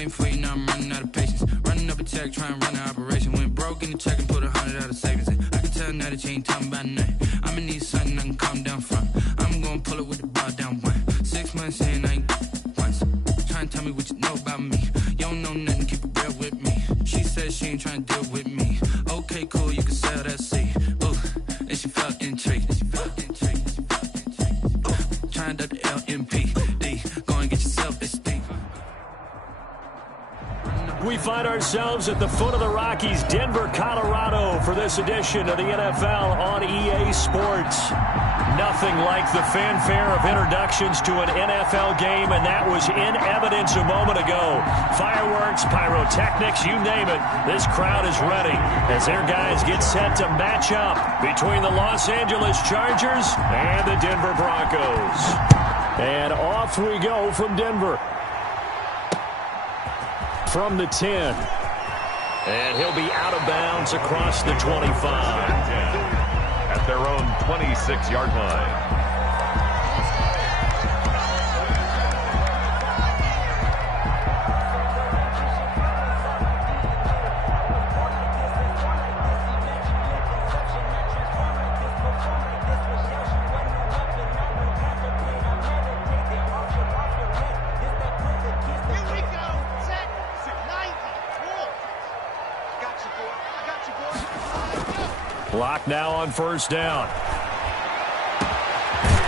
waiting for you, now I'm running out of patience. Running up a check, trying to run an operation. Went broke in the check and put 100 out of savings in. I can tell now that you ain't talking about nothing. I'ma need something I can calm down from. I'm gonna pull it with the bar down one. 6 months in, I ain't once. Trying to tell me what you know about me. You don't know nothing, keep it real with me. She said she ain't trying to deal with me. Okay, cool, you can sell that seat. Ooh, and she felt intrigued. Trying to the LMPD. Go and get yourself esteem. We find ourselves at the foot of the Rockies, Denver, Colorado, for this edition of the NFL on EA Sports. Nothing like the fanfare of introductions to an NFL game, and that was in evidence a moment ago. Fireworks, pyrotechnics, you name it. This crowd is ready as their guys get set to match up between the Los Angeles Chargers and the Denver Broncos. And off we go from Denver. From the 10. And he'll be out of bounds across the 25. At their own 26-yard line. Clock now on first down.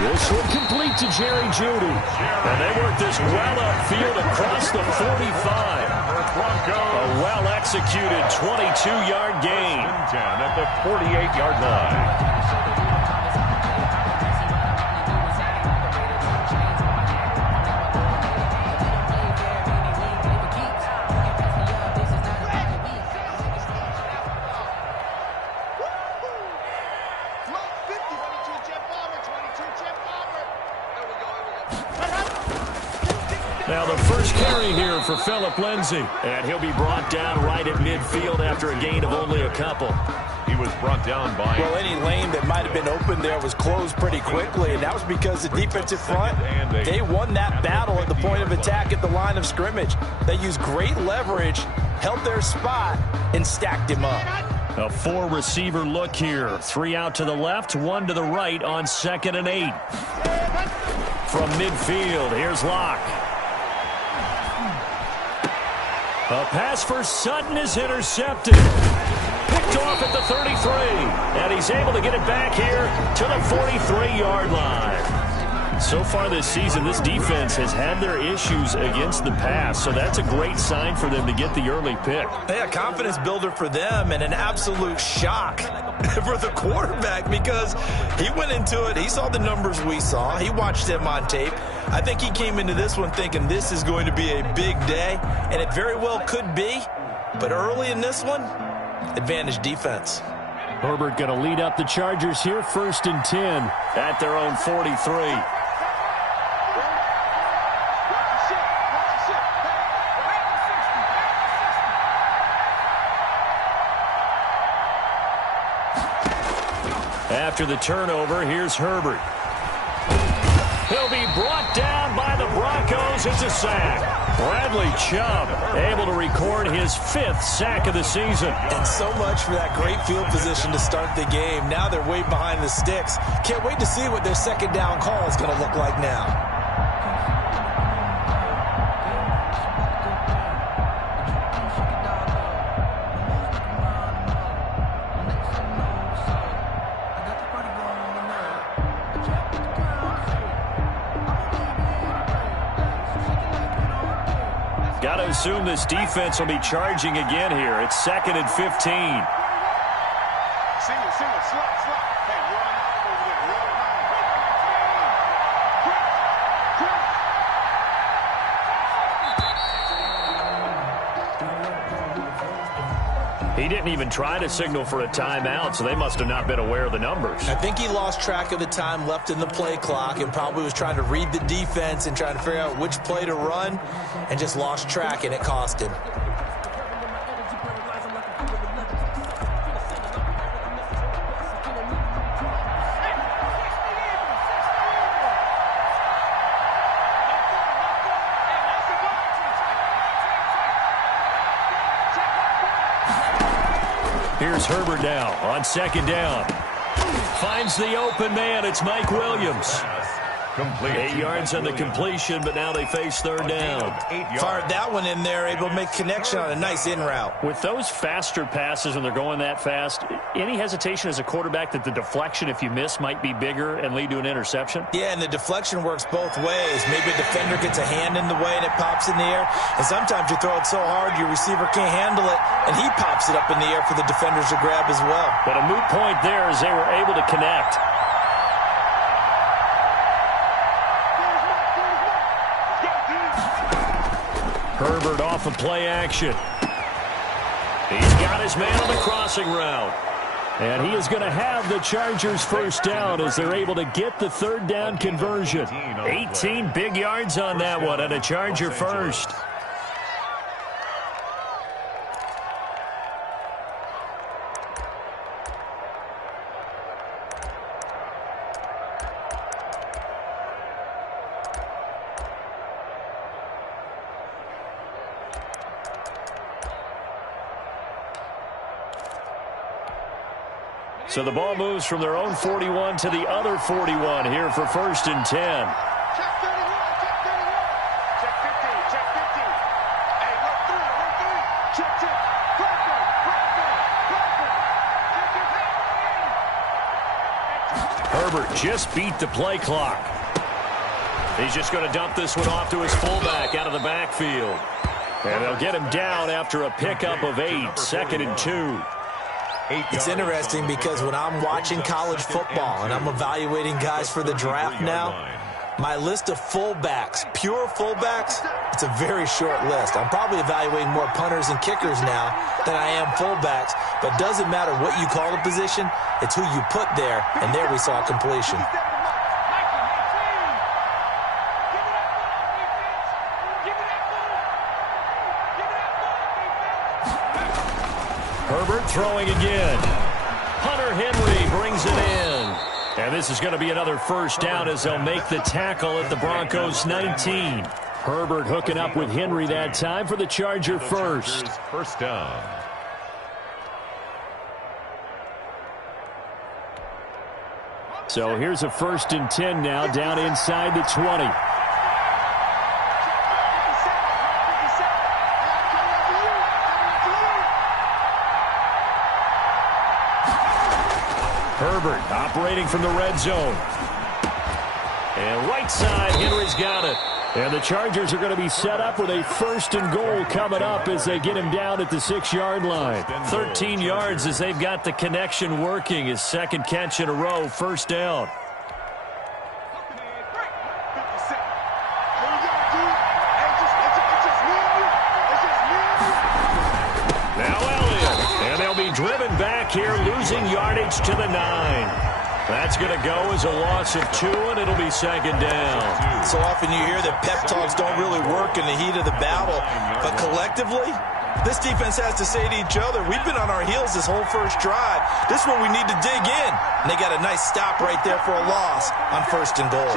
This will complete to Jerry Jeudy. And they work this well upfield across the 45. A well-executed 22-yard gain. At the 48-yard line. Now the first carry here for Phillip Lindsay. And he'll be brought down right at midfield after a gain of only a couple. He was brought down by... Well, any lane that might have been open there was closed pretty quickly, and that was because the defensive front, they won that battle at the point of attack at the line of scrimmage. They used great leverage, held their spot, and stacked him up. A four-receiver look here. 3 out to the left, 1 to the right on 2nd and 8. From midfield, here's Locke. A pass for Sutton is intercepted. Picked off at the 33. And he's able to get it back here to the 43-yard line. So far this season, this defense has had their issues against the pass, so that's a great sign for them to get the early pick. Yeah, confidence builder for them and an absolute shock for the quarterback because he went into it. He saw the numbers we saw. He watched him on tape. I think he came into this one thinking this is going to be a big day, and it very well could be. But early in this one, advantage defense. Herbert going to lead up the Chargers here, 1st and 10 at their own 43. After the turnover, here's Herbert. He'll be brought down by the Broncos. It's a sack. Bradley Chubb able to record his 5th sack of the season. And so much for that great field position to start the game. Now they're way behind the sticks. Can't wait to see what their second down call is going to look like now. Got to assume this defense will be charging again here. It's 2nd and 15. He didn't even try to signal for a timeout, so they must have not been aware of the numbers. I think he lost track of the time left in the play clock and probably was trying to read the defense and trying to figure out which play to run and just lost track, and it cost him. Here's Herbert now on second down. Finds the open man. It's Mike Williams. Complete. 8 yards on the completion, but now they face third down. Fired that one in there, able to make connection on a nice in route. With those faster passes when they're going that fast, any hesitation as a quarterback that the deflection, if you miss, might be bigger and lead to an interception? Yeah, and the deflection works both ways. Maybe a defender gets a hand in the way and it pops in the air. And sometimes you throw it so hard your receiver can't handle it, and he pops it up in the air for the defenders to grab as well. But a moot point there as they were able to connect. Herbert off of play action. He's got his man on the crossing route. And he is going to have the Chargers first down as they're able to get the third down conversion. 18 big yards on that one and a Charger first. So the ball moves from their own 41 to the other 41 here for first and 10. Check 31, check 31, check 50, check 50. Hey, look through, check, check. Herbert just beat the play clock. He's just going to dump this one off to his fullback out of the backfield. And they'll get him down after a pickup of 8, 2nd and 2. It's interesting because when I'm watching college football and I'm evaluating guys for the draft now, my list of fullbacks, pure fullbacks, it's a very short list. I'm probably evaluating more punters and kickers now than I am fullbacks, but it doesn't matter what you call the position, it's who you put there, and there we saw completion. Herbert throwing again. Hunter Henry brings it in. And this is going to be another first down as they'll make the tackle at the Broncos 19. Herbert hooking up with Henry that time for the Charger first. First down. So here's a 1st and 10 now down inside the 20. Herbert operating from the red zone. And right side, Henry's got it. And the Chargers are going to be set up with a 1st and goal coming up as they get him down at the 6-yard line. 13 yards as they've got the connection working. His 2nd catch in a row, 1st down. Now Elliott. And they'll be driven back here, losing yardage to the 9. That's going to go as a loss of 2, and it'll be 2nd down. So often you hear that pep talks don't really work in the heat of the battle, but collectively, this defense has to say to each other, we've been on our heels this whole first drive. This is where we need to dig in. And they got a nice stop right there for a loss on 1st and goal.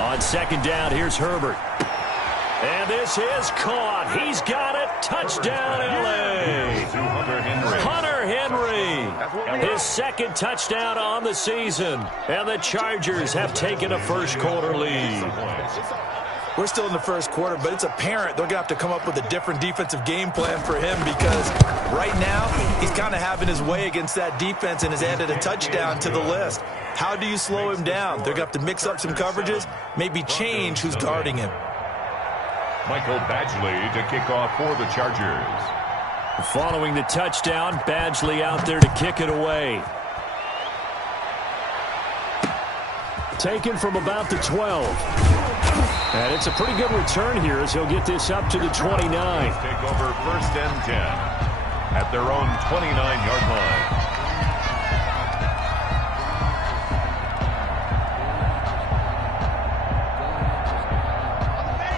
On 2nd down, here's Herbert. And this is caught. He's got it. Touchdown, L.A. Hunter Henry. His 2nd touchdown on the season. And the Chargers have taken a first-quarter lead. We're still in the first quarter, but it's apparent they're going to have to come up with a different defensive game plan for him because right now he's kind of having his way against that defense and has added a touchdown to the list. How do you slow him down? They're going to have to mix up some coverages, maybe change who's guarding him. Michael Badgley to kick off for the Chargers. Following the touchdown, Badgley out there to kick it away. Taken from about the 12. And it's a pretty good return here as he'll get this up to the 29. Take over 1st and 10 at their own 29-yard line.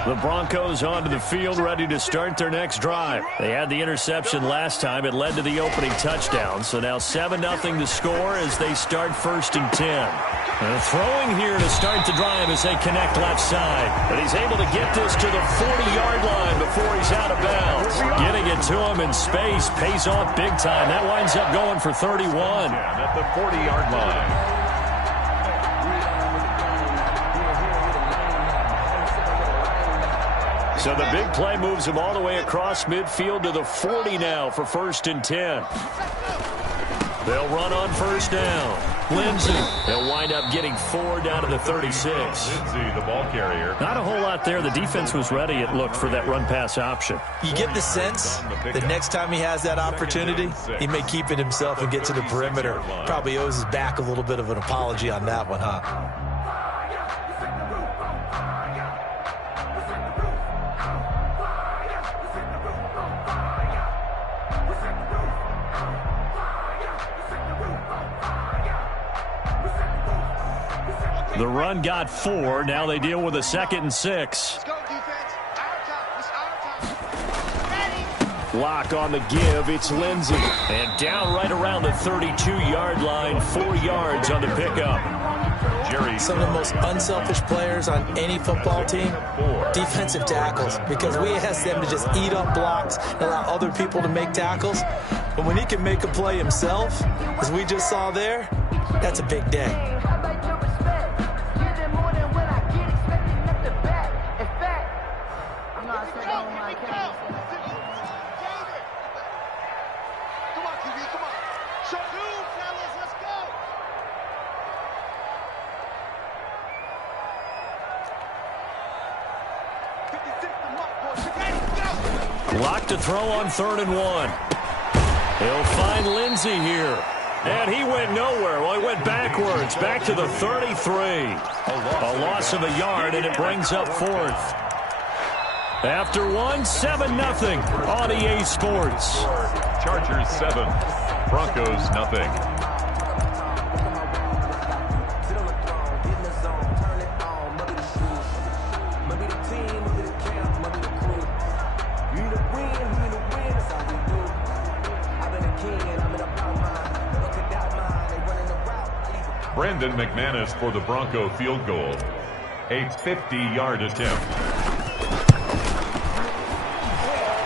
The Broncos onto the field, ready to start their next drive. They had the interception last time. It led to the opening touchdown. So now 7-0 to score as they start 1st and 10. They're throwing here to start the drive as they connect left side. But he's able to get this to the 40-yard line before he's out of bounds. Getting it to him in space pays off big time. That winds up going for 31. At the 40-yard line. So the big play moves him all the way across midfield to the 40 now for 1st and 10. They'll run on 1st down. Lindsey, they'll wind up getting 4 down to the 36. Lindsey, the ball carrier. Not a whole lot there. The defense was ready, it looked, for that run-pass option. You get the sense that next time he has that opportunity, he may keep it himself and get to the perimeter. Probably owes his back a little bit of an apology on that one, huh? The run got 4. Now they deal with a 2nd and 6. Let's go, defense. Our time. It's our time. Block on the give. It's Lindsey. And down right around the 32-yard line. 4 yards on the pickup. Jerry. Some of the most unselfish players on any football team, defensive tackles, because we ask them to just eat up blocks and allow other people to make tackles. But when he can make a play himself, as we just saw there, that's a big day. Block to throw on 3rd and 1. He'll find Lindsey here. And he went nowhere. Well, he went backwards, back to the 33. A loss of a yard, and it brings up 4th. After 1, 7-0 on EA Sports. Chargers 7, Broncos nothing. Brandon McManus for the Bronco field goal. A 50-yard attempt.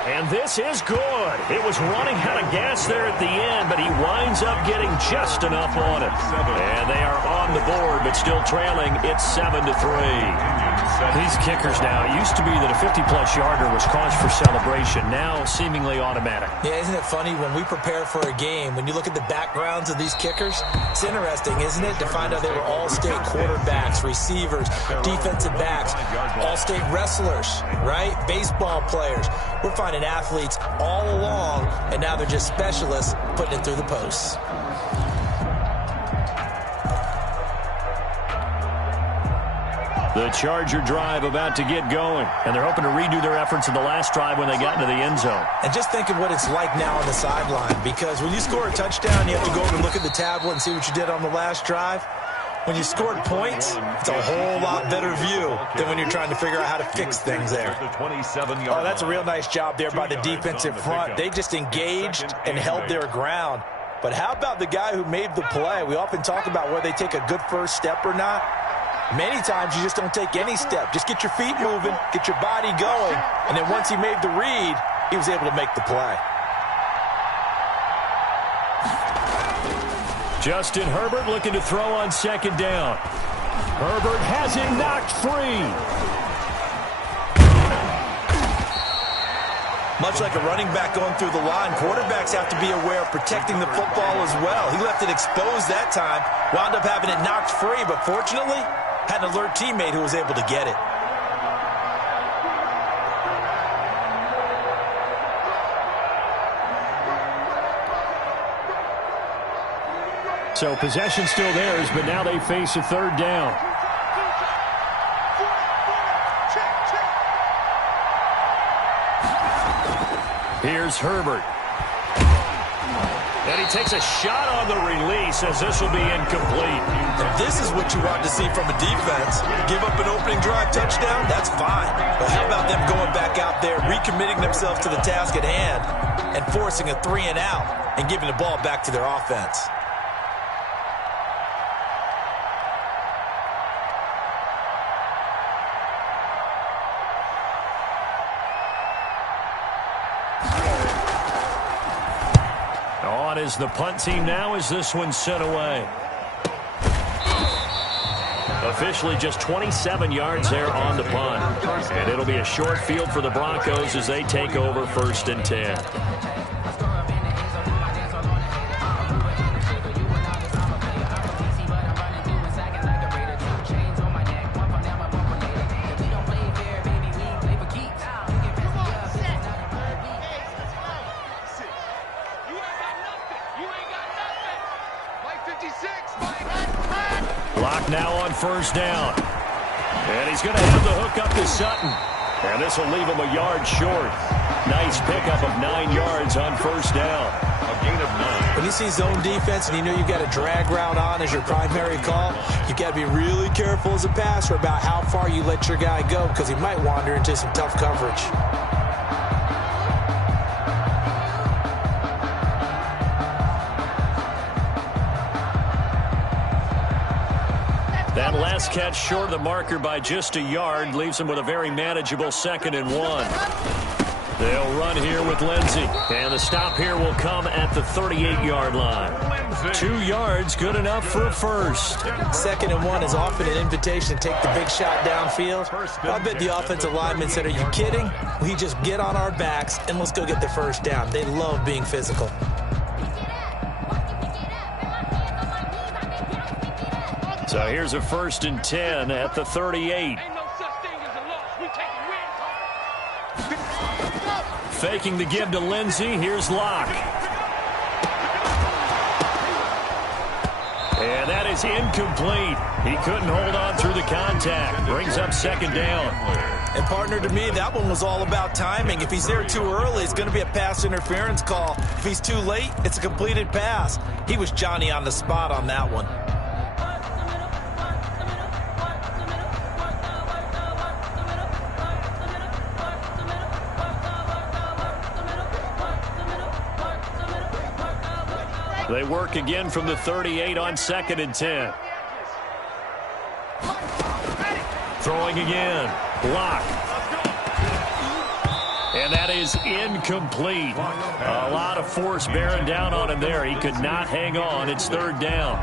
And this is good. It was running out of gas there at the end, but he winds up getting just enough on it. And they are on the board, but still trailing. It's 7-3. These kickers now, it used to be that a 50-plus yarder was cause for celebration. Now seemingly automatic. Yeah, isn't it funny when we prepare for a game, when you look at the backgrounds of these kickers, it's interesting, isn't it, to find out they were all-state quarterbacks, receivers, defensive backs, all-state wrestlers, right? Baseball players. We're finding athletes all along, and now they're just specialists putting it through the posts. The Charger drive about to get going, and they're hoping to redo their efforts in the last drive when they got into the end zone. And just think of what it's like now on the sideline, because when you score a touchdown, you have to go over and look at the tablet and see what you did on the last drive. When you scored points, it's a whole lot better view than when you're trying to figure out how to fix things there. Oh, that's a real nice job there by the defensive front. They just engaged and held their ground. But how about the guy who made the play? We often talk about whether they take a good first step or not. Many times you just don't take any step. Just get your feet moving, get your body going, and then once he made the read, he was able to make the play. Justin Herbert looking to throw on 2nd down. Herbert has it knocked free. Much like a running back going through the line, quarterbacks have to be aware of protecting the football as well. He left it exposed that time, wound up having it knocked free, but fortunately, had an alert teammate who was able to get it. So possession still theirs, but now they face a 3rd down. Here's Herbert. And he takes a shot on the release as this will be incomplete. And this is what you want to see from a defense. Give up an opening drive touchdown, that's fine. But how about them going back out there, recommitting themselves to the task at hand, and forcing a 3-and-out and giving the ball back to their offense? On is the punt team now as this one's sent away. Officially just 27 yards there on the punt. And it'll be a short field for the Broncos as they take over 1st and 10. Now on 1st down. And he's going to have the hook up to Sutton. And this will leave him a yard short. Nice pickup of 9 yards on 1st down. A gain of 9. When you see zone defense and you know you've got a drag route on as your primary call, you've got to be really careful as a passer about how far you let your guy go because he might wander into some tough coverage. That last catch short of the marker by just a yard leaves him with a very manageable 2nd and 1. They'll run here with Lindsey. And the stop here will come at the 38-yard line. 2 yards, good enough for a first. 2nd and 1 is often an invitation to take the big shot downfield. I bet the offensive lineman said, are you kidding? We just get on our backs and let's go get the first down. They love being physical. So here's a 1st and 10 at the 38. Faking the give to Lindsey. Here's Locke. And that is incomplete. He couldn't hold on through the contact. Brings up 2nd down. And partner, to me, that one was all about timing. If he's there too early, it's going to be a pass interference call. If he's too late, it's a completed pass. He was Johnny on the spot on that one. They work again from the 38 on 2nd and 10. Throwing again. Block. And that is incomplete. A lot of force bearing down on him there. He could not hang on. It's 3rd down.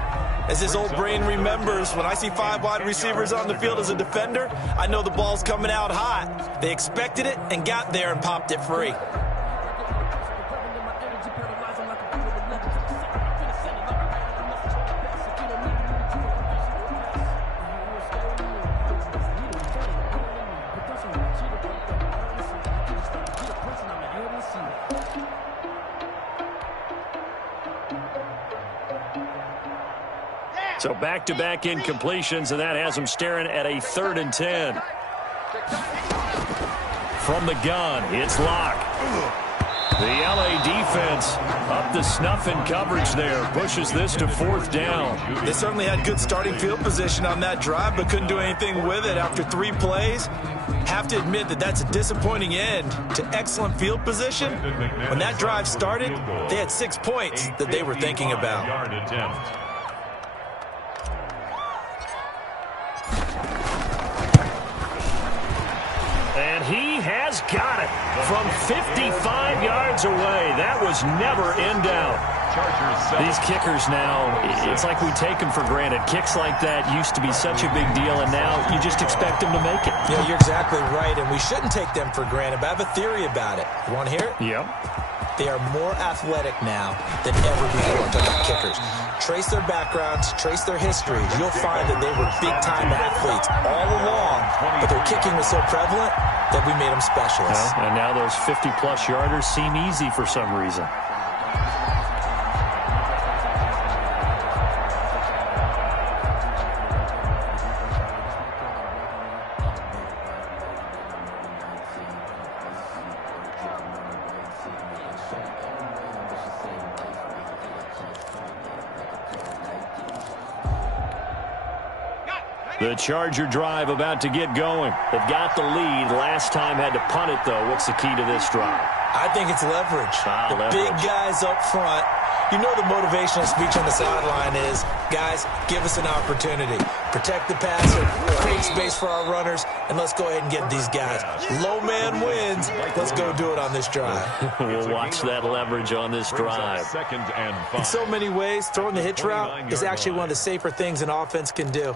As his old brain remembers, when I see 5 wide receivers on the field as a defender, I know the ball's coming out hot. They expected it and got there and popped it free. So back-to-back incompletions, and that has him staring at a 3rd and 10. From the gun, it's Locke. The LA defense up to snuff in coverage there. Pushes this to 4th down. They certainly had good starting field position on that drive, but couldn't do anything with it after 3 plays. Have to admit that that's a disappointing end to excellent field position. When that drive started, they had 6 points that they were thinking about. And he has got it from 55 yards away. That was never in doubt. These kickers now, it's like we take them for granted. Kicks like that used to be such a big deal, and now you just expect them to make it. Yeah, you're exactly right, and we shouldn't take them for granted, but I have a theory about it. You want to hear it? Yep. They are more athletic now than ever before. Kickers. Trace their backgrounds, trace their histories. You'll find that they were big-time athletes all along, but their kicking was so prevalent that we made them specialists. And now those 50-plus yarders seem easy for some reason. The Charger drive about to get going. They've got the lead. Last time had to punt it, though. What's the key to this drive? I think it's leverage. Big guys up front. You know the motivational speech on the sideline is, guys, give us an opportunity. Protect the passer, create space for our runners, and let's go ahead and get these guys. Low man wins. Let's go do it on this drive. We'll watch that leverage on this drive. In so many ways, throwing the hitch route is actually one of the safer things an offense can do.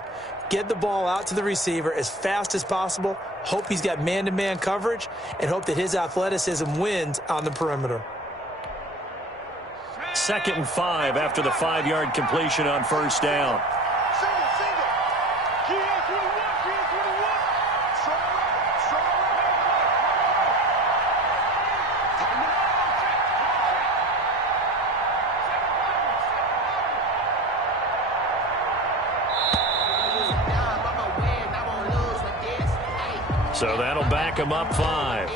Get the ball out to the receiver as fast as possible, hope he's got man-to-man coverage, and hope that his athleticism wins on the perimeter. 2nd and 5 after the 5-yard completion on first down. So that'll back him up 5.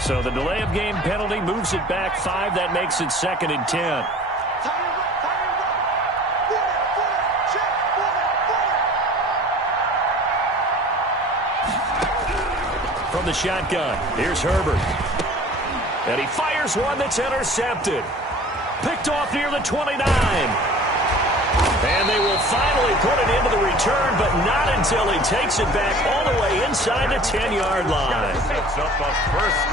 So the delay of game penalty moves it back 5. That makes it 2nd and 10. From the shotgun, here's Herbert. And he fires one that's intercepted. Picked off near the 29. And they will finally put it into the return, but not until he takes it back all the way inside the 10-yard line.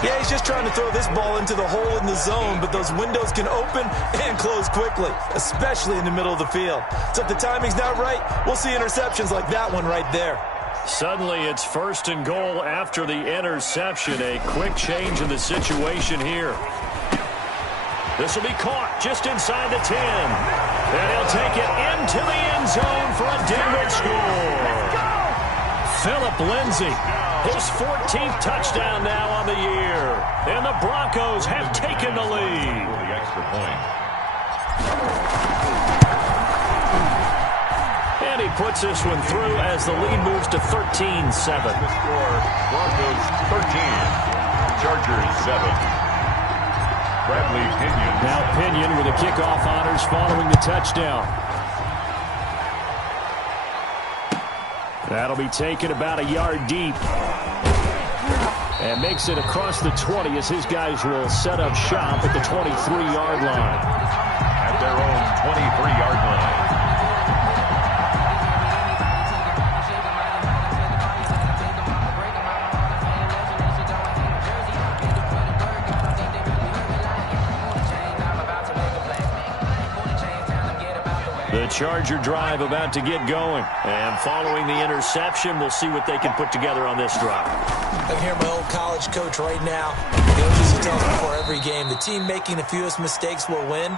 Yeah, he's just trying to throw this ball into the hole in the zone, but those windows can open and close quickly, especially in the middle of the field. So if the timing's not right, we'll see interceptions like that one right there. Suddenly it's 1st and goal after the interception. A quick change in the situation here. This will be caught just inside the 10. And he'll take it into the end zone for a Denver score. Phillip Lindsay, his 14th touchdown now on the year. And the Broncos have taken the lead. For the extra point. And he puts this one through as the lead moves to 13-7. The score, Broncos 13, Chargers 7. Bradley Pinion. Now Pinion with the kickoff honors following the touchdown. That'll be taken about a yard deep. And makes it across the 20 as his guys will set up shop at the 23-yard line. At their own 23-yard line. The Charger drive about to get going. And following the interception, we'll see what they can put together on this drive. I can hear my old college coach right now. He used to tell us before every game, the team making the fewest mistakes will win.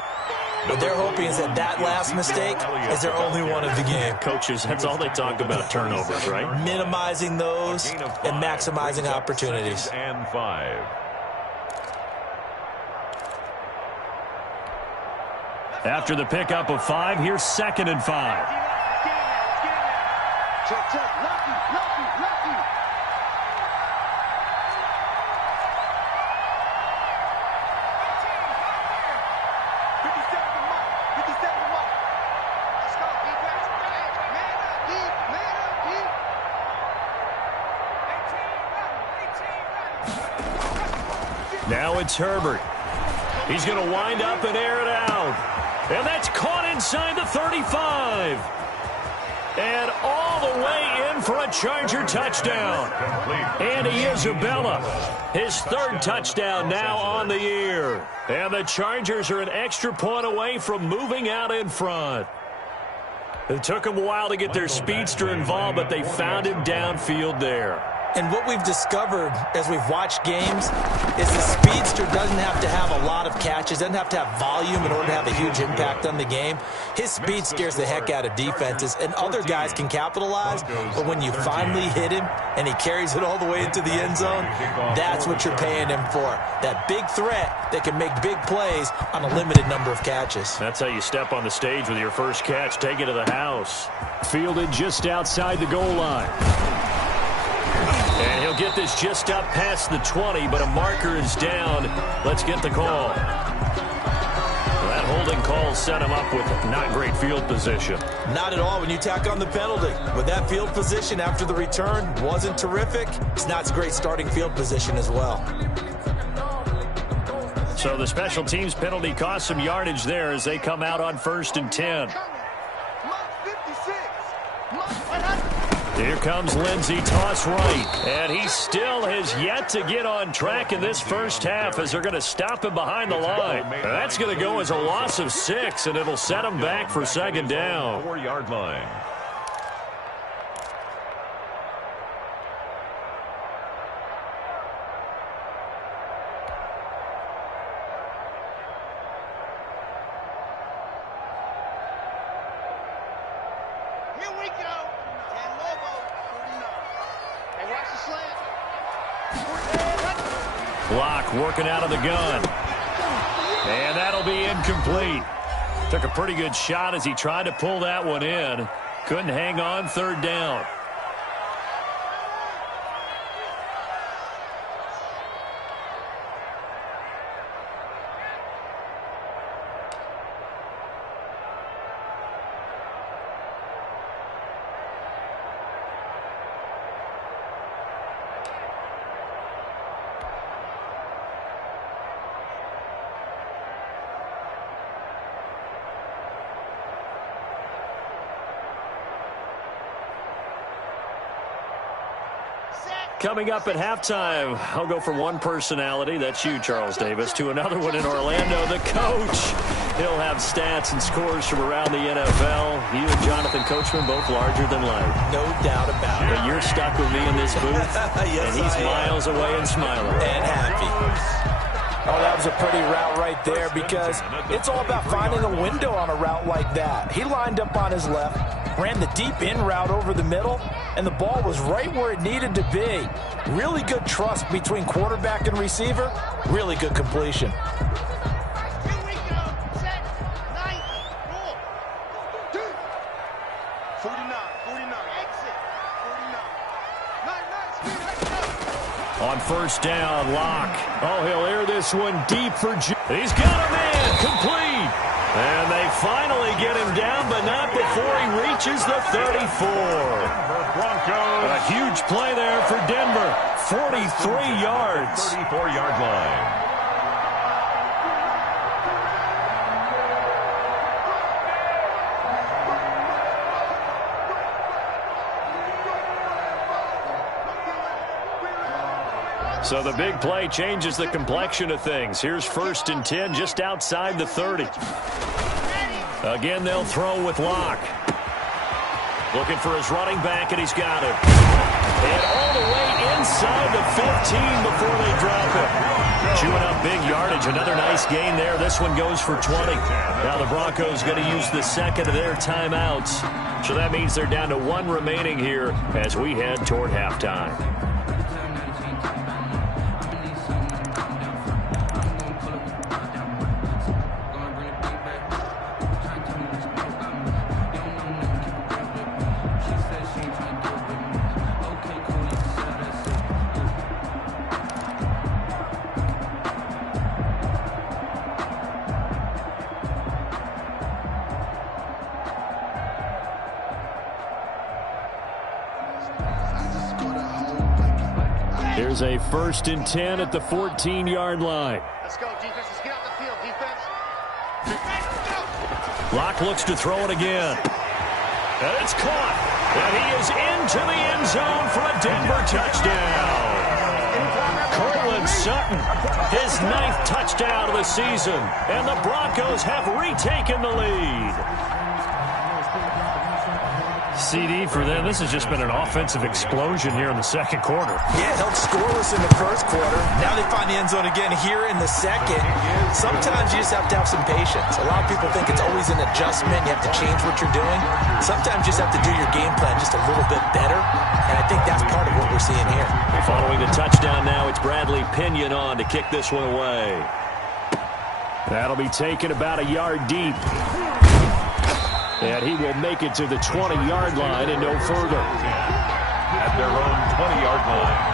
What they're hoping is that last mistake is their only one of the game. Coaches, that's all they talk about, turnovers, right? Minimizing those and maximizing opportunities. And 5. After the pickup of 5, here's 2nd and 5. Check, check. Lucky. Now it's Herbert. He's going to wind up and air it out. And that's caught inside the 35. And all the way in for a Charger touchdown. Andy Isabella, his 3rd touchdown now on the year. And the Chargers are an extra point away from moving out in front. It took them a while to get their speedster involved, but they found him downfield there. And what we've discovered as we've watched games is the speedster doesn't have to have a lot of catches, doesn't have to have volume in order to have a huge impact on the game. His speed scares the heck out of defenses, and other guys can capitalize, but when you finally hit him and he carries it all the way into the end zone, that's what you're paying him for. That big threat that can make big plays on a limited number of catches. That's how you step on the stage with your first catch, take it to the house. Fielded just outside the goal line. And he'll get this just up past the 20, but a marker is down. Let's get the call. holding call set him up with not great field position. Not at all when you tack on the penalty. But that field position after the return wasn't terrific. It's not a great starting field position as well. So the special teams penalty cost some yardage there as they come out on 1st and 10. Here comes Lindsey, toss right. And he still has yet to get on track in this first half as they're going to stop him behind the line. That's going to go as a loss of 6, and it'll set him back for 2nd down. 4-yard line. Block working out of the gun. And that'll be incomplete. Took a pretty good shot as he tried to pull that one in. Couldn't hang on, 3rd down. Coming up at halftime, I'll go from one personality, that's you, Charles Davis, to another one in Orlando, the coach. He'll have stats and scores from around the NFL. You and Jonathan Coachman, both larger than life. No doubt about it. But you're stuck with me in this booth, yes, and he's miles away and smiling. And happy. Oh, that was a pretty route right there because it's all about finding a window on a route like that. He lined up on his left, ran the deep in route over the middle, and the ball was right where it needed to be. Really good trust between quarterback and receiver. Really good completion. Here we go. Set. 90. 4. 49. 49. Exit. 49. 9. On 1st down, Locke. Oh, he'll air this one deep for He's got him in. Complete. And they finally get him down, but not before he reaches the 34. A huge play there for Denver. 43 yards. 34-yard line. So the big play changes the complexion of things. Here's 1st and 10 just outside the 30. Again, they'll throw with Locke. Looking for his running back, and he's got it. And all the way inside the 15 before they drop it. Chewing up big yardage. Another nice gain there. This one goes for 20. Now the Broncos going to use the 2nd of their timeouts. So that means they're down to 1 remaining here as we head toward halftime. Here's a 1st and 10 at the 14-yard line. Let's go, defense. Let's get out the field, defense. Let's go. Locke looks to throw it again. And it's caught. And he is into the end zone for a Denver touchdown. Cortland Sutton, his 9th touchdown of the season. And the Broncos have retaken the lead. CD for them. This has just been an offensive explosion here in the 2nd quarter. Yeah, held scoreless in the 1st quarter. Now they find the end zone again here in the 2nd. Sometimes you just have to have some patience. A lot of people think it's always an adjustment. You have to change what you're doing. Sometimes you just have to do your game plan just a little bit better. And I think that's part of what we're seeing here. Following the touchdown now, it's Bradley Pinion on to kick this one away. That'll be taken about a yard deep. And he will make it to the 20-yard line and no further. At their own 20-yard line.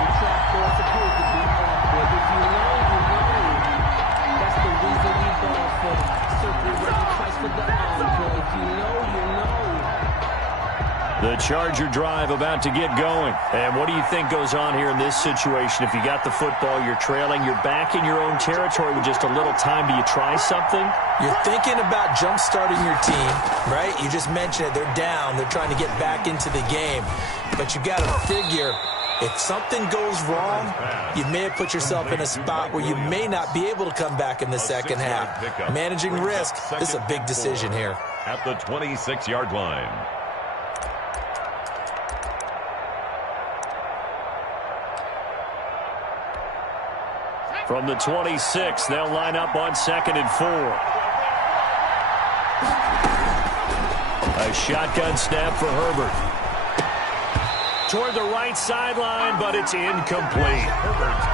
Charger drive about to get going. And what do you think goes on here in this situation? If you got the football, you're trailing, you're back in your own territory with just a little time. Do you try something? You're thinking about jump-starting your team, right? You just mentioned it. They're down. They're trying to get back into the game. But you got to figure, if something goes wrong, you may have put yourself in a spot where you may not be able to come back in the second half. Managing risk, this is a big decision here. At the 26-yard line. From the 26, they'll line up on 2nd and 4. A shotgun snap for Herbert. Toward the right sideline, but it's incomplete.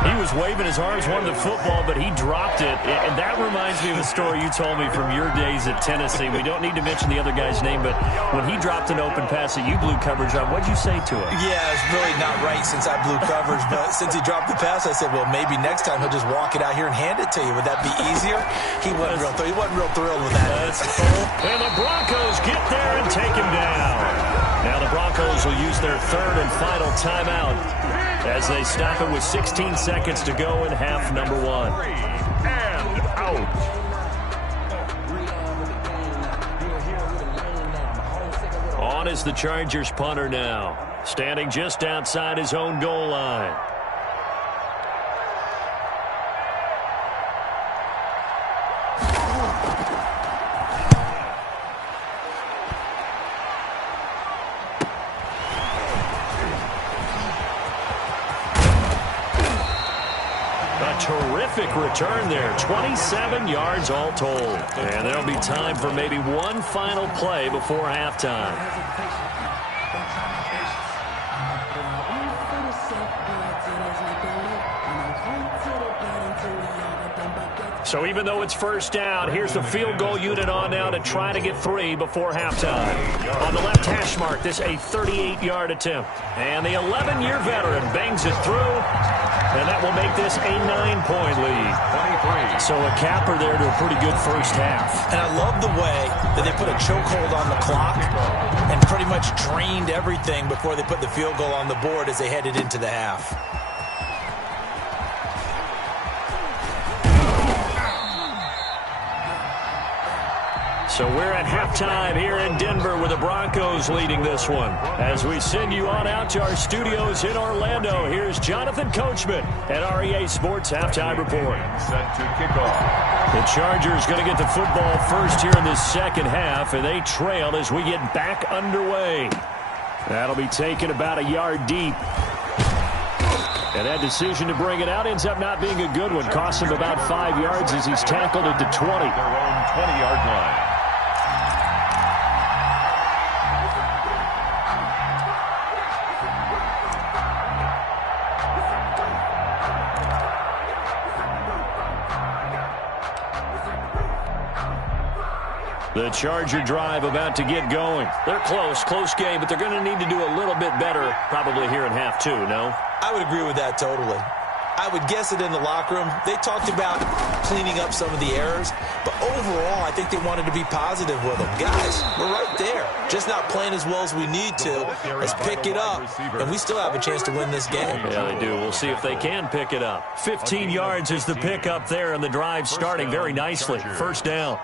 He was waving his arms, wanted the football, but he dropped it. And that reminds me of a story you told me from your days at Tennessee. We don't need to mention the other guy's name, but when he dropped an open pass that you blew coverage on, what'd you say to him? Yeah, it's really not right since I blew coverage, but since he dropped the pass, I said, well, maybe next time he'll just walk it out here and hand it to you. Would that be easier? He wasn't real thrilled with that. And the Broncos get there and take him down. Now the Broncos will use their third and final timeout as they stop it with 16 seconds to go in half number 1. And out. On is the Chargers punter now, standing just outside his own goal line. Terrific return there, 27 yards all told. And there'll be time for maybe one final play before halftime. So even though it's first down, here's the field goal unit on now to try to get 3 before halftime. On the left hash mark, this a 38-yard attempt. And the 11-year veteran bangs it through. And that will make this a 9-point lead. 23. So a capper there to a pretty good first half. And I love the way that they put a chokehold on the clock and pretty much drained everything before they put the field goal on the board as they headed into the half. So we're at halftime here in Denver with the Broncos leading this one. As we send you on out to our studios in Orlando, here's Jonathan Coachman at REA Sports Halftime Report. Set to kick off. The Chargers going to get the football first here in this second half, and they trail as we get back underway. That'll be taken about a yard deep. And that decision to bring it out ends up not being a good one. Cost him about 5 yards as he's tackled at the 20. Their own 20-yard line. The Charger drive about to get going. They're close game, but they're going to need to do a little bit better probably here in half 2, no? I would agree with that totally. I would guess it in the locker room. They talked about cleaning up some of the errors, but overall, I think they wanted to be positive with them. Guys, we're right there. Just not playing as well as we need to. Let's pick it up, and we still have a chance to win this game. Yeah, they do. We'll see if they can pick it up. 15 yards is the pickup there, and the drive starting very nicely. First down.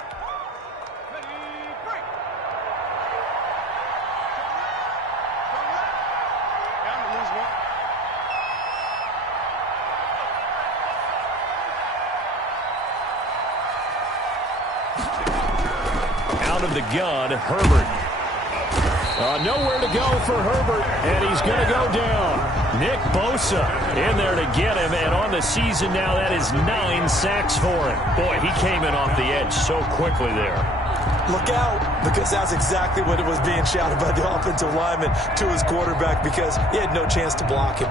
Of the gun, Herbert. Nowhere to go for Herbert, and he's going to go down. Nick Bosa in there to get him, and on the season now, that is 9 sacks for him. Boy, he came in off the edge so quickly there. Look out, because that's exactly what it was being shouted by the offensive lineman to his quarterback, because he had no chance to block him.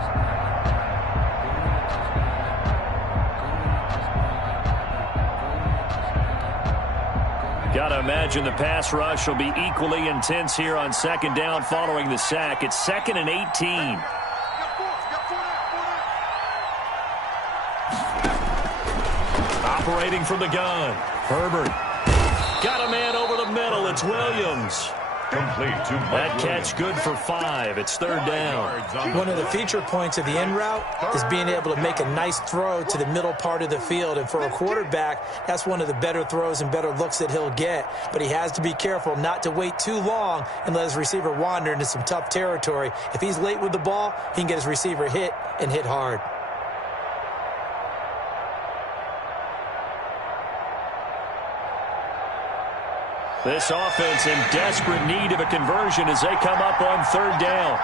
Got to imagine the pass rush will be equally intense here on second down following the sack. It's 2nd and 18. Operating from the gun. Herbert. Got a man over the middle. It's Williams. Complete to That catch good for 5. It's third down. One of the feature points of the in route is being able to make a nice throw to the middle part of the field. And for a quarterback, that's one of the better throws and better looks that he'll get. But he has to be careful not to wait too long and let his receiver wander into some tough territory. If he's late with the ball, he can get his receiver hit and hit hard. This offense in desperate need of a conversion as they come up on third down.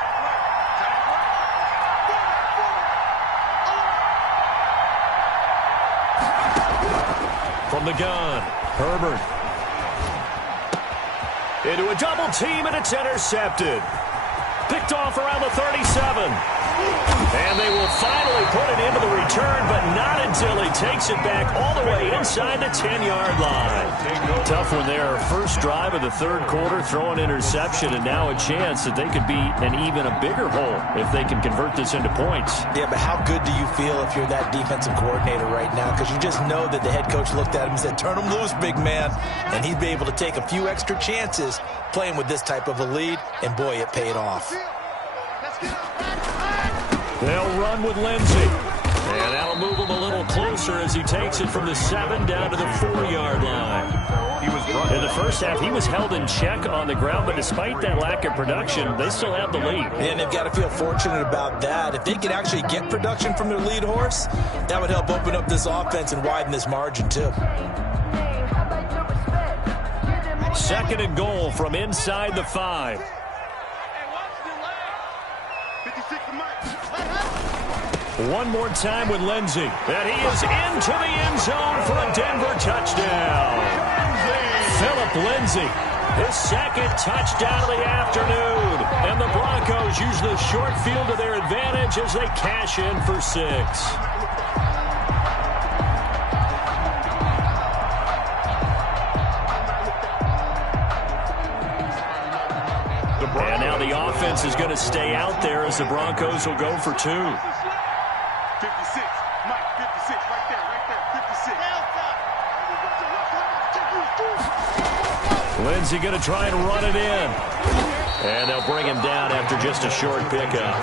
From the gun, Herbert. Into a double team, and it's intercepted. Picked off around the 37. And they will finally put it into the return, but not until he takes it back all the way inside the 10-yard line. Tough one there. First drive of the third quarter, throw an interception, and now a chance that they could be an even a bigger hole if they can convert this into points. Yeah, but how good do you feel if you're that defensive coordinator right now? Because you just know that the head coach looked at him and said, turn him loose, big man. And he'd be able to take a few extra chances playing with this type of a lead, and boy, it paid off. They'll run with Lindsey. And that'll move him a little closer as he takes it from the 7 down to the 4-yard line. In the first half, he was held in check on the ground, but despite that lack of production, they still have the lead. And they've got to feel fortunate about that. If they could actually get production from their lead horse, that would help open up this offense and widen this margin, too. Second and goal from inside the 5. One more time with Lindsey. And he is into the end zone for a Denver touchdown. Phillip Lindsey, his second touchdown of the afternoon. And the Broncos use the short field to their advantage as they cash in for 6. And now the offense is going to stay out there as the Broncos will go for 2. 56, Mike, 56, right there, 56. Lindsey going to try and run it in. And they'll bring him down after just a short pickup.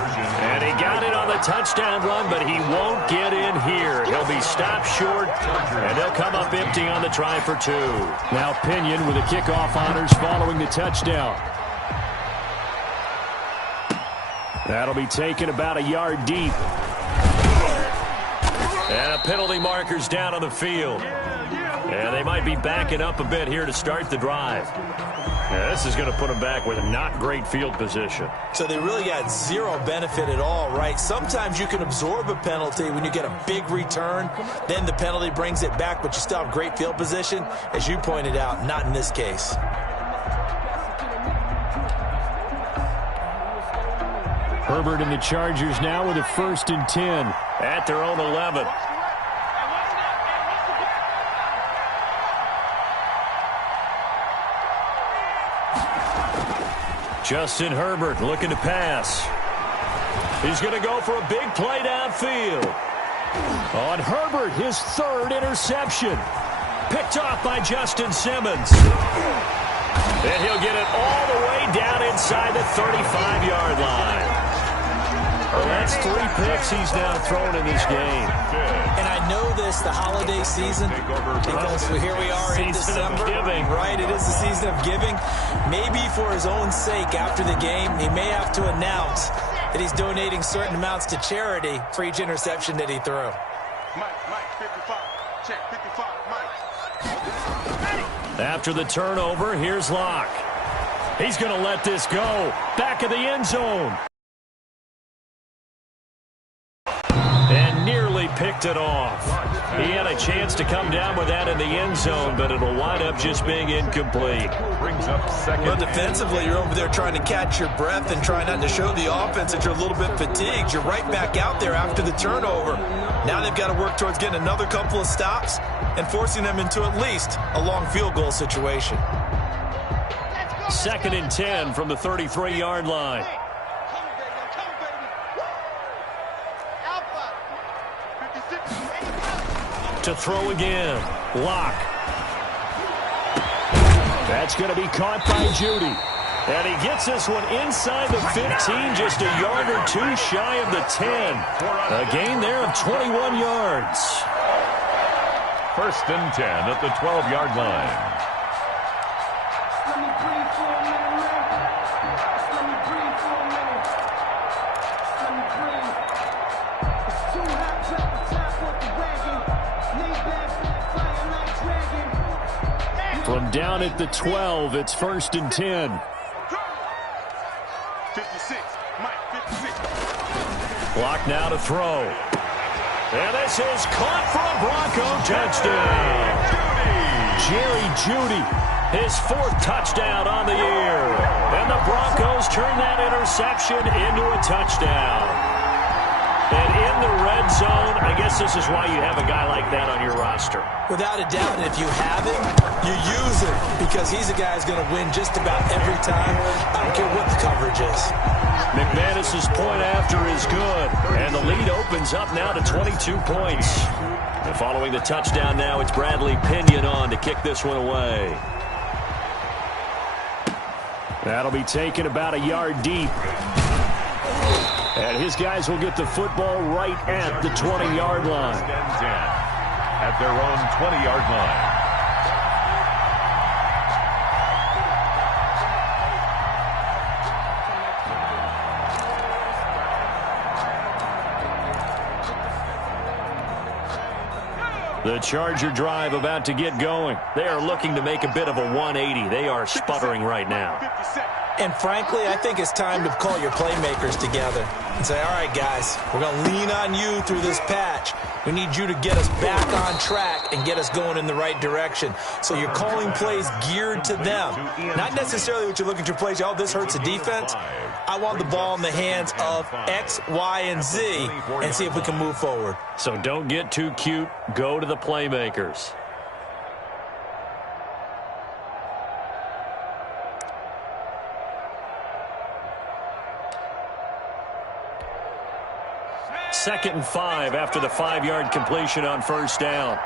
And he got it on the touchdown run, but he won't get in here. He'll be stopped short, and they'll come up empty on the try for 2. Now Pinion with the kickoff honors following the touchdown. That'll be taken about a yard deep. And a penalty marker's down on the field. And they might be backing up a bit here to start the drive. Yeah, this is going to put them back with a not great field position. So they really got zero benefit at all, right? Sometimes you can absorb a penalty when you get a big return. Then the penalty brings it back, but you still have great field position. As you pointed out, not in this case. Herbert and the Chargers now with a 1st and 10 at their own 11. Justin Herbert looking to pass. He's going to go for a big play downfield. On Herbert, his 3rd interception. Picked off by Justin Simmons. And he'll get it all the way down inside the 35-yard line. Well, that's 3 picks he's now thrown in this game. And I know this, the holiday season, because here we are in December. Giving. Right, it is the season of giving. Maybe for his own sake after the game, he may have to announce that he's donating certain amounts to charity for each interception that he threw. Mike, 55. Check, 55, Mike. After the turnover, here's Locke. He's going to let this go. Back of the end zone. And nearly picked it off. He had a chance to come down with that in the end zone, but it'll wind up just being incomplete. Brings up second. Well, defensively, you're over there trying to catch your breath and try not to show the offense that you're a little bit fatigued. You're right back out there after the turnover. Now they've got to work towards getting another couple of stops and forcing them into at least a long field goal situation. 2nd and 10 from the 33-yard line. To throw again. Locke. That's going to be caught by Judy. And he gets this one inside the 15, just a yard or two shy of the 10. A gain there of 21 yards. 1st and 10 at the 12-yard line. From down at the 12, it's 1st and 10. 56, Mike, 56. Block now to throw. And this is caught for a Bronco touchdown. Jerry Jeudy, his 4th touchdown on the year. And the Broncos turn that interception into a touchdown. And in the red zone, I guess this is why you have a guy like that on your roster. Without a doubt, and if you have him, you use him because he's a guy who's going to win just about every time. I don't care what the coverage is. McManus's point after is good, and the lead opens up now to 22 points. And following the touchdown now, it's Bradley Pinion on to kick this one away. That'll be taken about a yard deep. And his guys will get the football right at the 20-yard line. At their own 20-yard line. The Charger drive about to get going. They are looking to make a bit of a 180. They are sputtering right now. And frankly, I think it's time to call your playmakers together and say, all right, guys, we're going to lean on you through this patch. We need you to get us back on track and get us going in the right direction. So you're calling plays geared to them. Not necessarily what you're looking to play. Oh, this hurts the defense. I want the ball in the hands of X, Y, and Z and see if we can move forward. So don't get too cute. Go to the playmakers. Second and 5 after the 5-yard completion on 1st down.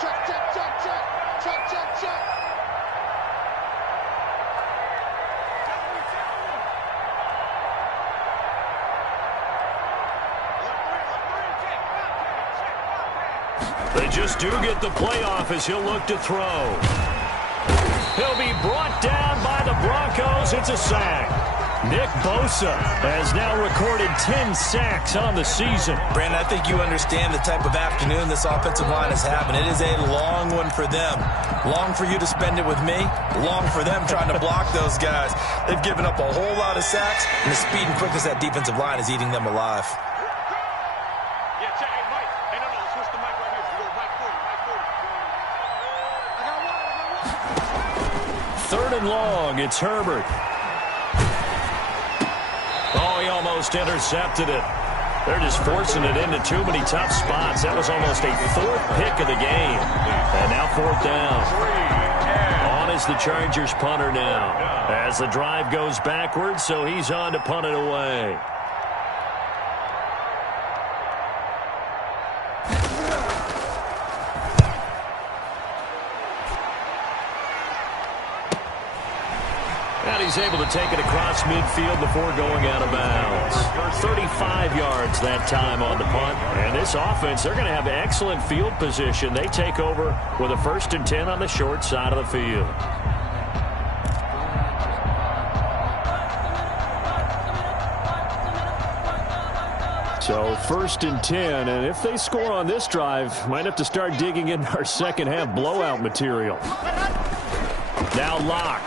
Check, check, check, check. Check, check, check. They just do get the playoff as he'll look to throw. He'll be brought down by the Broncos. It's a sack. Nick Bosa has now recorded 10 sacks on the season. Brandon, I think you understand the type of afternoon this offensive line is having. It is a long one for them. Long for you to spend it with me. Long for them trying to block those guys. They've given up a whole lot of sacks, and the speed and quickness of that defensive line is eating them alive. Yeah, check. Hey, Mike. Hey, no, switch the mic right here. You go Mike 40, Mike 40. I got one. 3rd and long. It's Herbert. Oh, he almost intercepted it. They're just forcing it into too many tough spots. That was almost a 4th pick of the game. And now 4th down. On is the Chargers punter now. As the drive goes backwards, so he's on to punt it away. And he's able to take it across midfield before going out of bounds. 35 yards that time on the punt. And this offense, they're going to have excellent field position. They take over with a 1st and 10 on the short side of the field. So 1st and 10, and if they score on this drive, might have to start digging in our second half blowout material. Now Locke.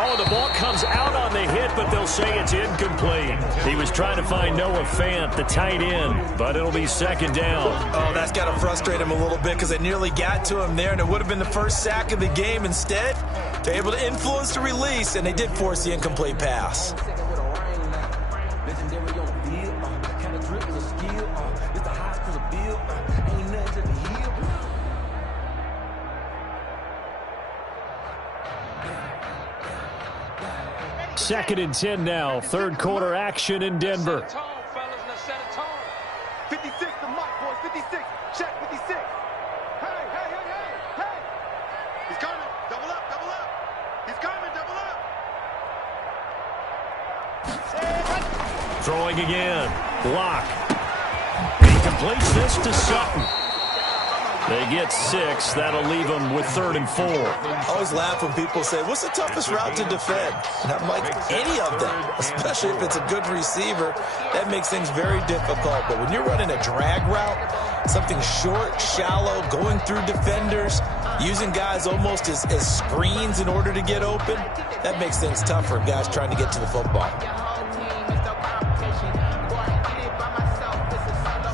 Oh, the ball comes out on the hit, but they'll say it's incomplete. He was trying to find Noah Fant, the tight end, but it'll be 2nd down. Oh, that's got to frustrate him a little bit because they nearly got to him there, and it would have been the first sack of the game. Instead, they're able to influence the release, and they did force the incomplete pass. Second and 10 now. 3rd quarter action in Denver. 56 the mic, boys. 56. Check 56. Hey. He's coming. Double up. Throwing again. Block. He completes this to Sutton. They get 6. That'll leave them with 3rd and 4. I always laugh when people say, what's the toughest route to defend? And I'm like, any of them, especially if it's a good receiver. That makes things very difficult. But when you're running a drag route, something short, shallow, going through defenders, using guys almost as screens in order to get open, that makes things tough for guys trying to get to the football.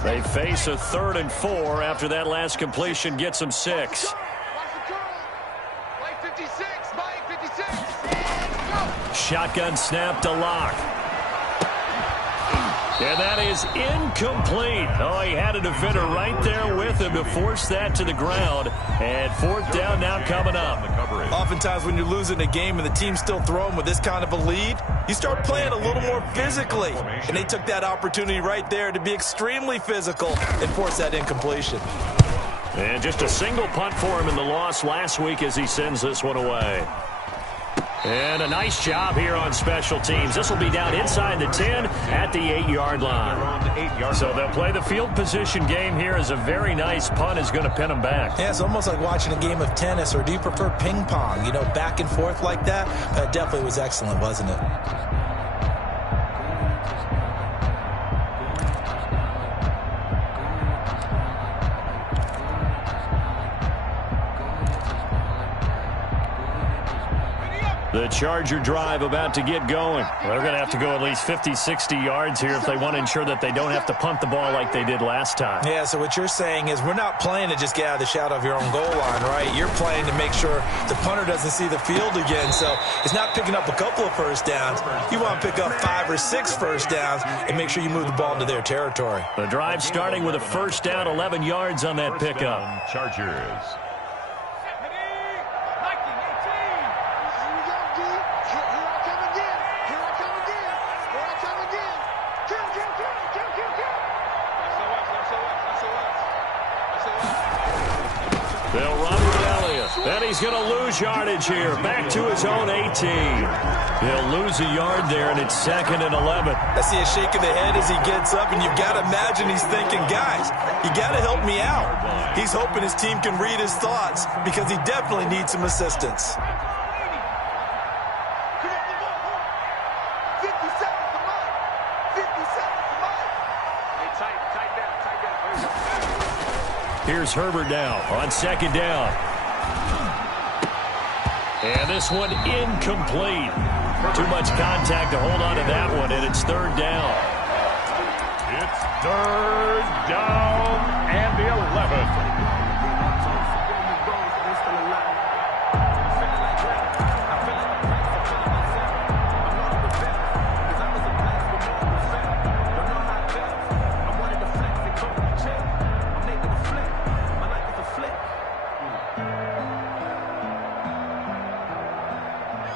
They face a 3rd and 4 after that last completion gets them 6. Shotgun snap to Locke. And that is incomplete. Oh, he had a defender right there with him to force that to the ground. And 4th down now coming up. Oftentimes when you're losing a game and the team's still throwing with this kind of a lead, you start playing a little more physically. And they took that opportunity right there to be extremely physical and force that incompletion. And just a single punt for him in the loss last week as he sends this one away. And a nice job here on special teams. This will be down inside the 10 at the 8-yard line. So they'll play the field position game here as a very nice punt is going to pin them back. Yeah, it's almost like watching a game of tennis, or do you prefer ping pong? You know, back and forth like that? That definitely was excellent, wasn't it? The Charger drive about to get going. They're going to have to go at least 50, 60 yards here if they want to ensure that they don't have to punt the ball like they did last time. Yeah, so what you're saying is we're not playing to just get out of the shadow of your own goal line, right? You're playing to make sure the punter doesn't see the field again. So it's not picking up a couple of first downs. You want to pick up 5 or 6 first downs and make sure you move the ball into their territory. The drive starting with a first down, 11 yards on that pickup. Chargers. They'll run with Elliott. And he's going to lose yardage here. Back to his own 18. He'll lose a yard there, and it's 2nd and 11. I see a shake of the head as he gets up, and you've got to imagine he's thinking, guys, you got to help me out. He's hoping his team can read his thoughts because he definitely needs some assistance. Here's Herbert now on 2nd down. And this one incomplete. Too much contact to hold on to that one, and it's 3rd down. It's 3rd down and 11.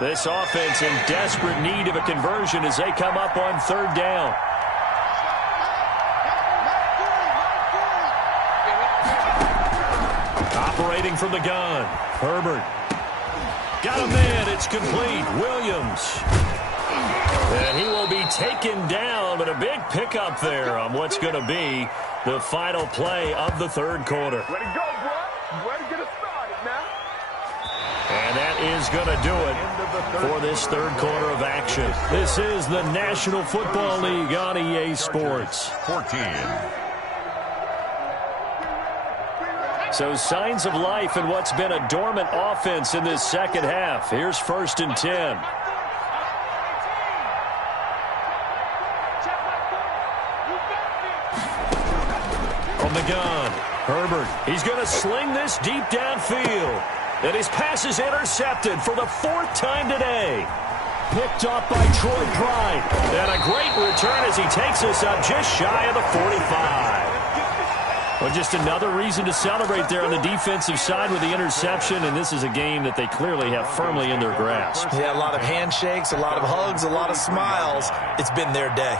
This offense in desperate need of a conversion as they come up on 3rd down. Operating from the gun. Herbert. Got a man. It's complete. Williams. And he will be taken down, but a big pickup there on what's going to be the final play of the 3rd quarter. Way to go, bro. Way to get it started, man. And that is going to do it for this 3rd quarter of action. This is the National Football League on EA Sports. 14. So signs of life in what's been a dormant offense in this second half. Here's 1st and 10. From the gun, Herbert. He's going to sling this deep downfield. And his pass is intercepted for the 4th time today. Picked off by Troy Pride. And a great return as he takes us up just shy of the 45. Well, just another reason to celebrate there on the defensive side with the interception, and this is a game that they clearly have firmly in their grasp. Yeah, a lot of handshakes, a lot of hugs, a lot of smiles. It's been their day.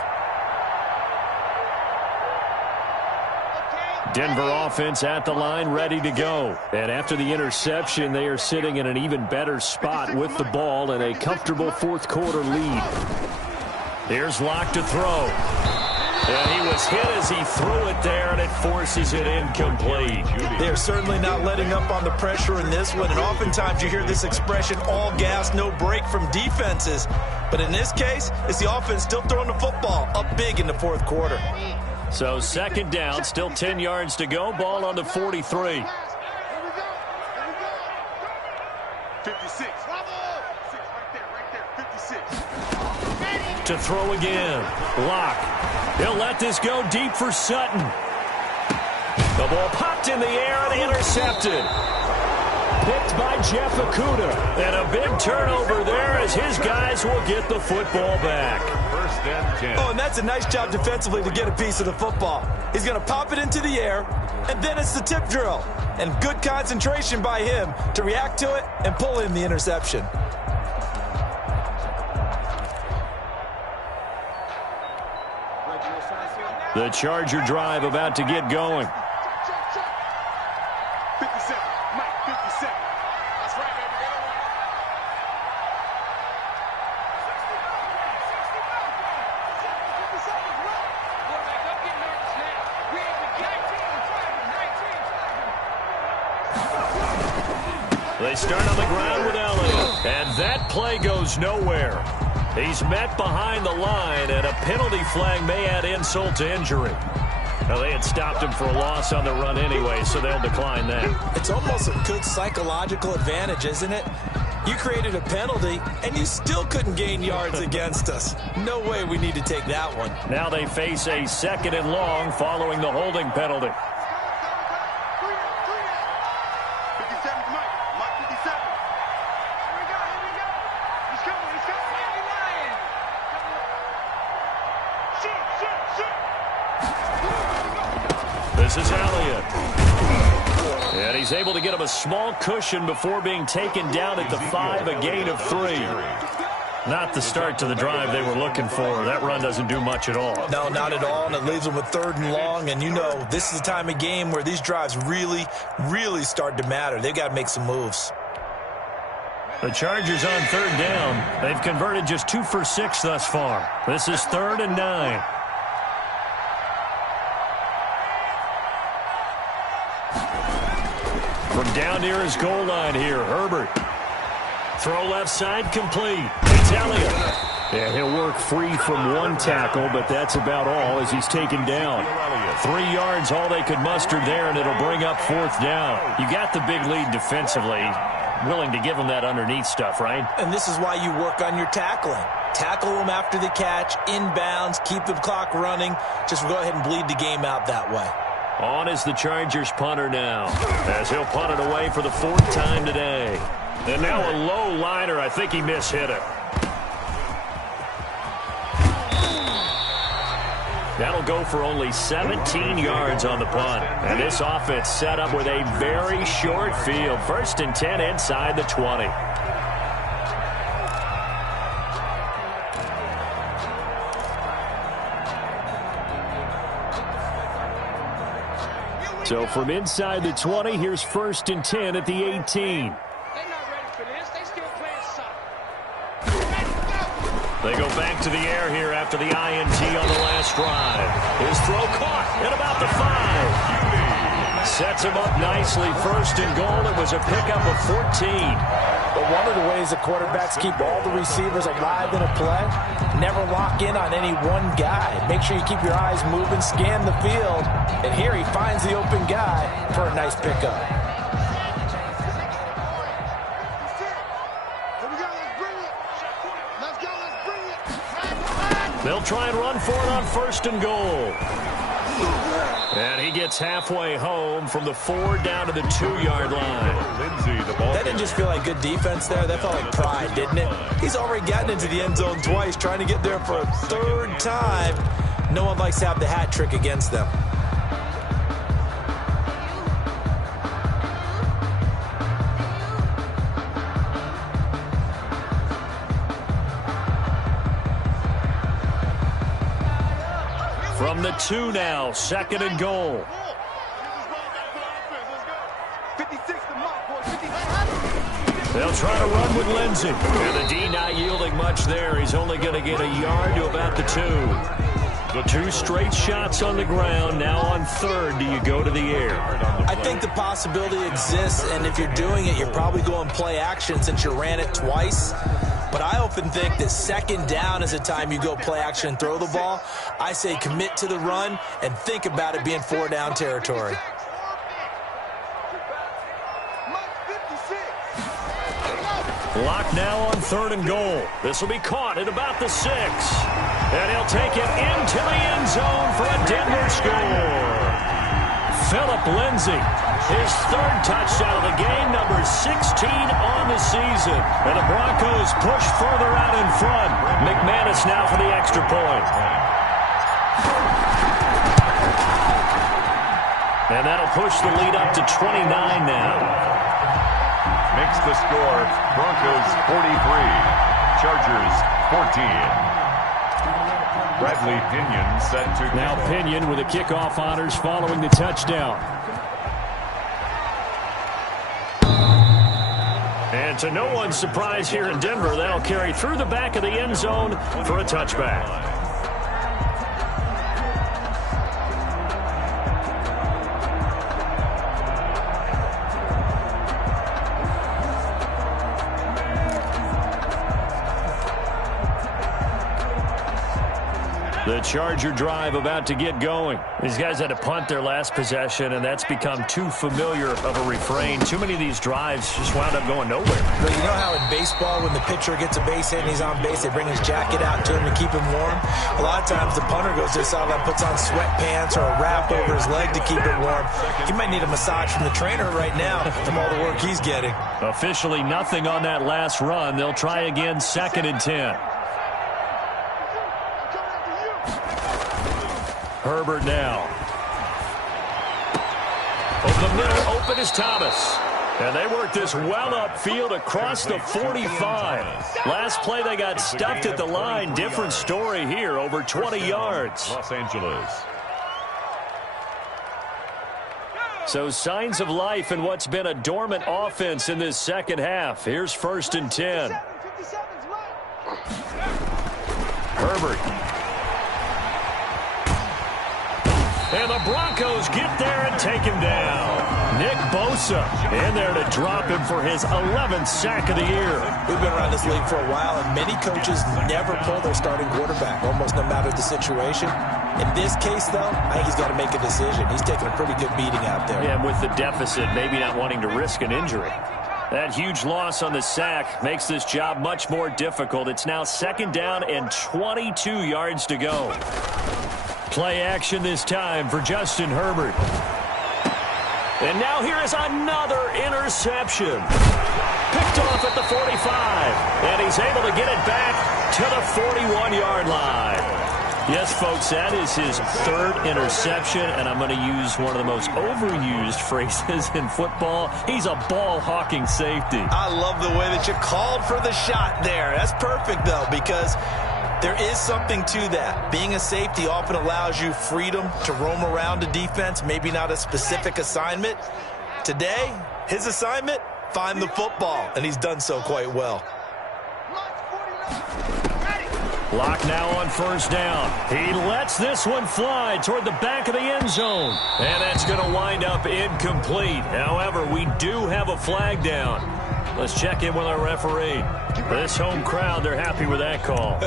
Denver offense at the line, ready to go. And after the interception, they are sitting in an even better spot with the ball and a comfortable 4th quarter lead. Here's Locke to throw. And he was hit as he threw it there, and it forces it incomplete. They're certainly not letting up on the pressure in this one, and oftentimes you hear this expression, all gas, no break from defenses. But in this case, it's the offense still throwing the football up big in the fourth quarter. So second down, still 10 yards to go, ball on the 43. 56. Right there, 56. To throw again. Locke. He'll let this go deep for Sutton. The ball popped in the air and intercepted. Picked by Jeff Okudah. And a big turnover there as his guys will get the football back. First and 10. Oh, and that's a nice job defensively to get a piece of the football. He's going to pop it into the air, and then it's the tip drill. And good concentration by him to react to it and pull in the interception. The Charger drive about to get going. 57. Mike, 57. That's right, baby. They start on the ground with Elliott, and that play goes nowhere. He's met behind the line, and a penalty flag may add insult to injury. Now, they had stopped him for a loss on the run anyway, so they'll decline that. It's almost a good psychological advantage, isn't it? You created a penalty, and you still couldn't gain yards against us. No way we need to take that one. Now they face a second and long following the holding penalty. 57 is Mike. Mike, 57. Here we go. He's coming. Shoot. This is Elliott. And he's able to get him a small cushion before being taken down at the 5, a gain of 3. Not the start to the drive they were looking for. That run doesn't do much at all. No, not at all, and it leaves them with 3rd and long. And you know, this is the time of game where these drives really, really start to matter. They've got to make some moves. The Chargers on 3rd down. They've converted just 2 for 6 thus far. This is 3rd and 9. From down near his goal line here, Herbert. Throw left side complete. It's Elliott. Yeah, he'll work free from one tackle, but that's about all as he's taken down. 3 yards, all they could muster there, and it'll bring up 4th down. You got the big lead defensively. Willing to give them that underneath stuff, right? And this is why you work on your tackling. Tackle them after the catch, inbounds, keep the clock running. Just go ahead and bleed the game out that way. On is the Chargers punter now, as he'll punt it away for the 4th time today. And now a low liner. I think he mishit it. That'll go for only 17 yards on the punt. And this offense set up with a very short field. 1st and 10 inside the 20. So from inside the 20, here's 1st and 10 at the 18. They go back to the air here after the INT on the last drive. His throw caught at about the 5. Sets him up nicely. 1st and goal. It was a pickup of 14. But one of the ways the quarterbacks keep all the receivers alive in a play, never lock in on any one guy. Make sure you keep your eyes moving, scan the field. And here he finds the open guy for a nice pickup. They'll try and run for it on 1st and goal. And he gets halfway home from the 4 down to the 2-yard line. That didn't just feel like good defense there. That felt like pride, didn't it? He's already gotten into the end zone twice, trying to get there for a 3rd time. No one likes to have the hat trick against them. From the 2 now, 2nd and goal. 56 to Mike, boy. 56. They'll try to run with Lindsey. And the D not yielding much there. He's only going to get a yard to about the 2. The 2 straight shots on the ground. Now on 3rd, do you go to the air? I think the possibility exists, and if you're doing it, you're probably going play action since you ran it twice. But I often think that 2nd down is a time you go play action and throw the ball. I say commit to the run and think about it being 4-down territory. Lock now on 3rd and goal. This will be caught at about the 6. And he'll take it into the end zone for a Denver score. Phillip Lindsay, his 3rd touchdown of the game, number 16 on the season. And the Broncos push further out in front. McManus now for the extra point. And that'll push the lead up to 29 now. Makes the score Broncos 43, Chargers 14. Bradley Pinion set to now Pinion with the kickoff honors following the touchdown. And to no one's surprise here in Denver, that'll carry through the back of the end zone for a touchback. The Charger drive about to get going. These guys had to punt their last possession, and that's become too familiar of a refrain. Too many of these drives just wound up going nowhere. But you know how in baseball, when the pitcher gets a base hit and he's on base, they bring his jacket out to him to keep him warm? A lot of times the punter goes to the sideline, puts on sweatpants or a wrap over his leg to keep it warm. He might need a massage from the trainer right now from all the work he's getting. Officially nothing on that last run. They'll try again 2nd and 10. Herbert now. Over the middle, open is Thomas. And they work this well upfield across the 45. Last play, they got stuffed at the line. Different story here, over 20 yards. Los Angeles. So signs of life in what's been a dormant offense in this second half. Here's 1st and 10. Herbert. And the Broncos get there and take him down. Nick Bosa in there to drop him for his 11th sack of the year. We've been around this league for a while, and many coaches never pull their starting quarterback, almost no matter the situation. In this case, though, I think he's got to make a decision. He's taking a pretty good beating out there. Yeah, and with the deficit, maybe not wanting to risk an injury. That huge loss on the sack makes this job much more difficult. It's now 2nd down and 22 yards to go. Play action this time for Justin Herbert. And now here is another interception. Picked off at the 45. And he's able to get it back to the 41-yard line. Yes, folks, that is his 3rd interception, and I'm going to use one of the most overused phrases in football. He's a ball-hawking safety. I love the way that you called for the shot there. That's perfect, though, because there is something to that. Being a safety often allows you freedom to roam around a defense, maybe not a specific assignment. Today, his assignment, find the football, and he's done so quite well. Lock now on 1st down. He lets this one fly toward the back of the end zone. And that's going to wind up incomplete. However, we do have a flag down. Let's check in with our referee. This home crowd, they're happy with that call.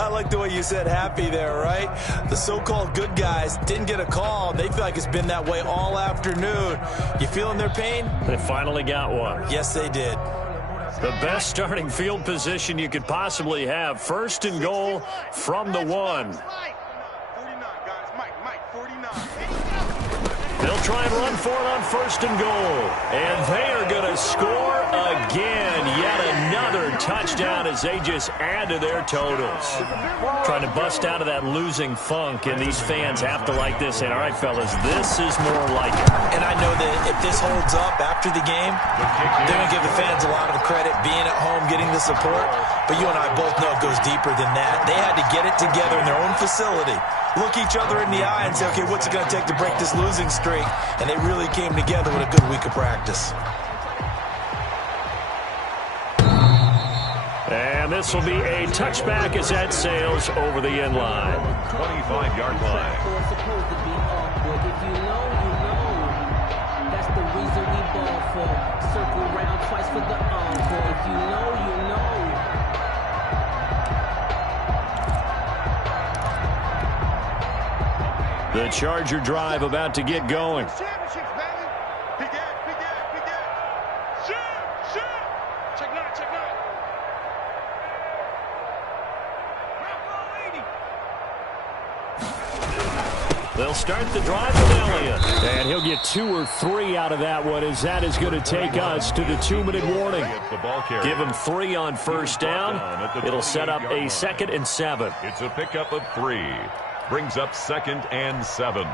I like the way you said happy there, right? The so-called good guys didn't get a call. They feel like it's been that way all afternoon. You feeling their pain? They finally got one. Yes, they did. The best starting field position you could possibly have. 1st and goal from the 1. 49, guys. Mike, 49. They'll try and run for it on 1st and goal. And they are going to score again. Yet another touchdown as they just add to their totals. Trying to bust out of that losing funk, and these fans have to like this. And all right, fellas, this is more like it. And I know that if this holds up after the game, they're going to give the fans a lot of credit being at home, getting the support. But you and I both know it goes deeper than that. They had to get it together in their own facility, look each other in the eye and say, okay, what's it going to take to break this losing streak? And they really came together with a good week of practice. And this will be a touchback as that sails over the end line. 25-yard line. If you know, you know. That's the reason we ball for. Circle around twice for the encore. If you know, you know. The Charger drive about to get going. Championships, baby. Big Ed, big Ed, big Ed. Shoot. Check nine. They'll start the drive with Elliott. And he'll get 2 or 3 out of that one, as that is going to take us to the 2-minute warning. Give him 3 on first down. It'll set up a 2nd and 7. It's a pickup of 3. Brings up 2nd and 7.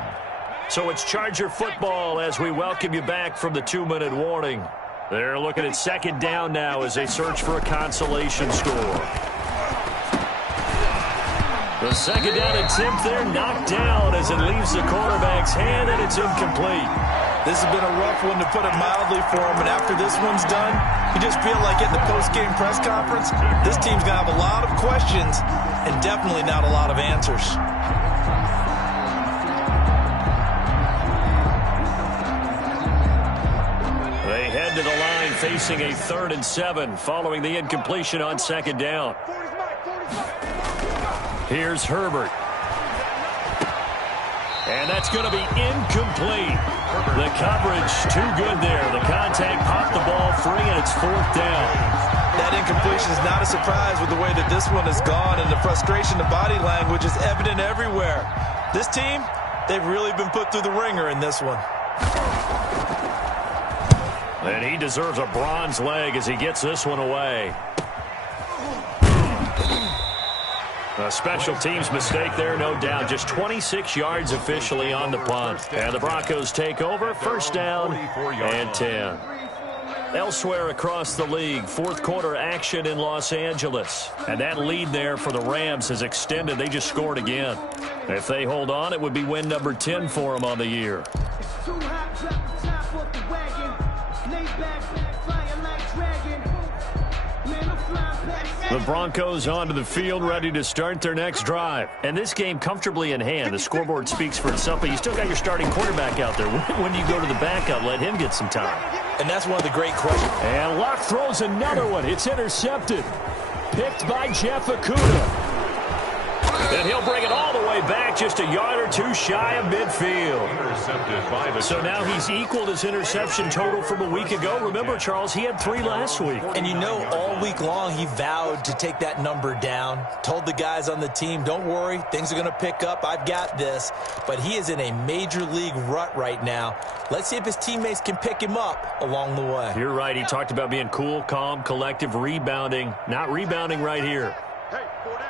So it's Charger football as we welcome you back from the 2-minute warning. They're looking at 2nd down now as they search for a consolation score. The 2nd down attempt there knocked down as it leaves the quarterback's hand, and it's incomplete. This has been a rough one, to put it mildly, for him. And after this one's done, you just feel like at the post-game press conference, this team's going to have a lot of questions and definitely not a lot of answers. They head to the line facing a 3rd and 7 following the incompletion on 2nd down. Here's Herbert. And that's going to be incomplete. The coverage too good there. The contact popped the ball free, and it's 4th down. That incompletion is not a surprise with the way that this one has gone, and the frustration, the body language is evident everywhere. This team, they've really been put through the ringer in this one. And he deserves a bronze leg as he gets this one away. A special teams mistake there, no doubt. Just 26 yards officially on the punt. And the Broncos take over. 1st down and 10. Elsewhere across the league, 4th quarter action in Los Angeles. And that lead there for the Rams has extended. They just scored again. If they hold on, it would be win number 10 for them on the year. The Broncos onto the field, ready to start their next drive. And this game comfortably in hand. The scoreboard speaks for itself, but you still got your starting quarterback out there. When do you go to the backup? Let him get some time. And that's one of the great questions. And Luck throws another one. It's intercepted. Picked by Jeff Okudah. And he'll bring it all the way back, just a yard or 2 shy of midfield. Intercepted by the So now he's equaled his interception total from a week ago. Remember, Charles, he had 3 last week. And you know, all week long he vowed to take that number down. Told the guys on the team, don't worry, things are going to pick up. I've got this. But he is in a major league rut right now. Let's see if his teammates can pick him up along the way. You're right. He talked about being cool, calm, collective, rebounding. Not rebounding right here. Hey, 4 down.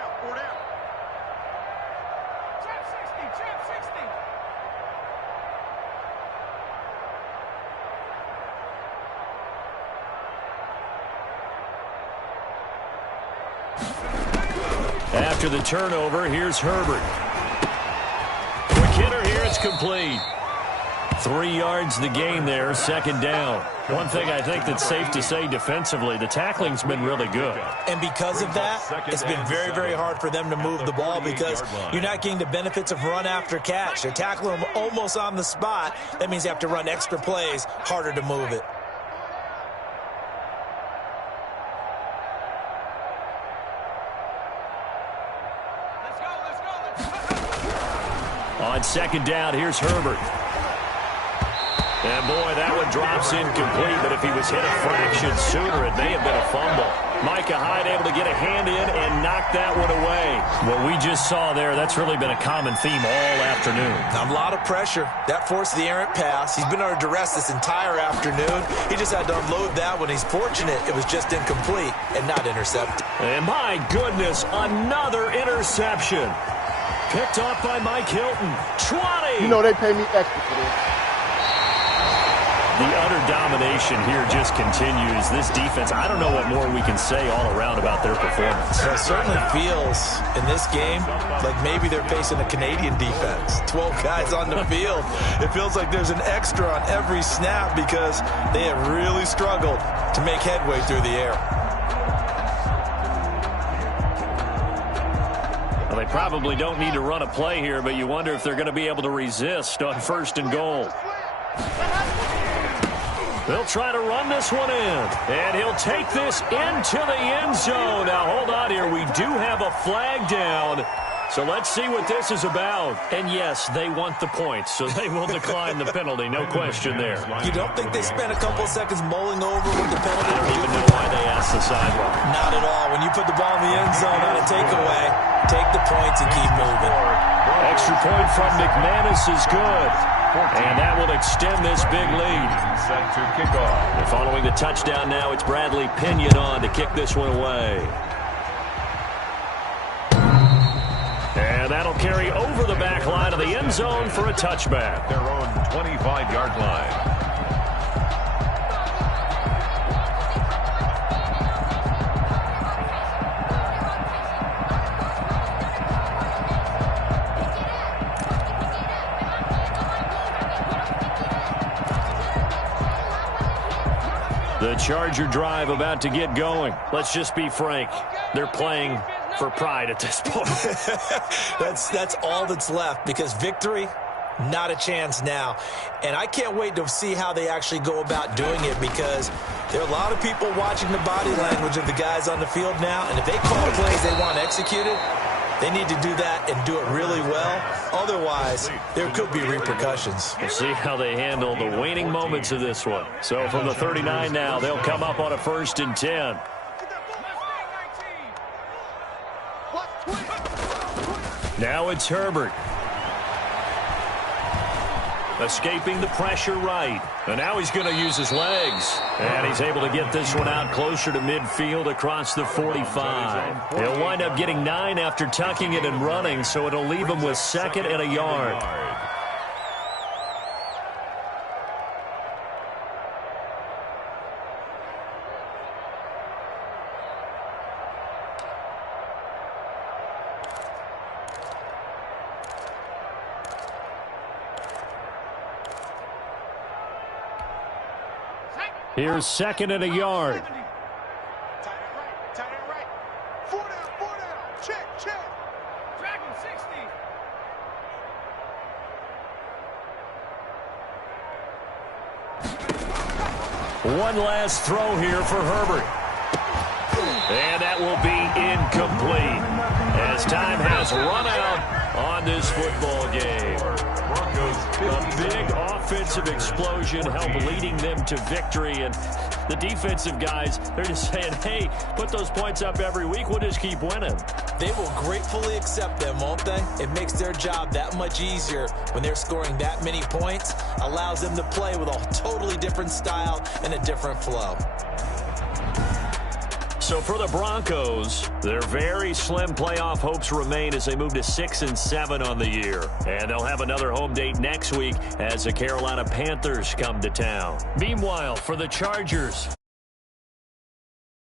After the turnover, here's Herbert. Quick hitter here, it's complete. 3 yards the game there, 2nd down. One thing I think that's safe to say defensively, the tackling's been really good. And because of that, it's been very, very hard for them to move the ball because you're not getting the benefits of run after catch. They're tackling them almost on the spot. That means you have to run extra plays, harder to move it. On 2nd down, here's Herbert. And boy, that one drops incomplete, but if he was hit a fraction sooner, it may have been a fumble. Micah Hyde able to get a hand in and knock that one away. What we just saw there, that's really been a common theme all afternoon. A lot of pressure. That forced the errant pass. He's been under duress this entire afternoon. He just had to unload that one. He's fortunate it was just incomplete and not intercepted. And my goodness, another interception. Picked off by Mike Hilton. 20! You know they pay me extra for this. The utter domination here just continues. This defense, I don't know what more we can say all around about their performance. It certainly feels in this game like maybe they're facing a Canadian defense. 12 guys on the field. It feels like there's an extra on every snap because they have really struggled to make headway through the air. They probably don't need to run a play here, but you wonder if they're going to be able to resist on 1st and goal. They'll try to run this one in, and he'll take this into the end zone. Now, hold on here. We do have a flag down, so let's see what this is about. And, yes, they want the points, so they will decline the penalty. No question there. You don't think they spent a couple of seconds mulling over what the penalty? I don't even know why they asked the sideline. Not at all. When you put the ball in the end zone on a takeaway, take the points and keep moving. Extra point from McManus is good. And that will extend this big lead. Set to kick off. And following the touchdown now, it's Bradley Pinion on to kick this one away. And that'll carry over the back line of the end zone for a touchback. Their own 25-yard line. The Charger drive about to get going. Let's just be frank. They're playing for pride at this point. That's all that's left, because victory, not a chance now. And I can't wait to see how they actually go about doing it, because there are a lot of people watching the body language of the guys on the field now, and if they call plays they want executed, they need to do that and do it really well. Otherwise, there could be repercussions. We'll see how they handle the waning moments of this one. So from the 39 now, they'll come up on a 1st and 10. Now it's Herbert. Escaping the pressure right. And now he's going to use his legs. And he's able to get this one out closer to midfield across the 45. He'll wind up getting 9 after tucking it and running, so it'll leave him with 2nd and a yard. Here's 2nd and a yard. Tight end right. 4 down. Check. Dragon 60. One last throw here for Herbert. And that will be incomplete, as time has run out on this football game. A big offensive explosion helped leading them to victory, and the defensive guys, they're just saying, hey, put those points up every week, we'll just keep winning. They will gratefully accept them, won't they? It makes their job that much easier when they're scoring that many points, allows them to play with a totally different style and a different flow. So for the Broncos, their very slim playoff hopes remain as they move to 6-7 on the year. And they'll have another home date next week as the Carolina Panthers come to town. Meanwhile, for the Chargers,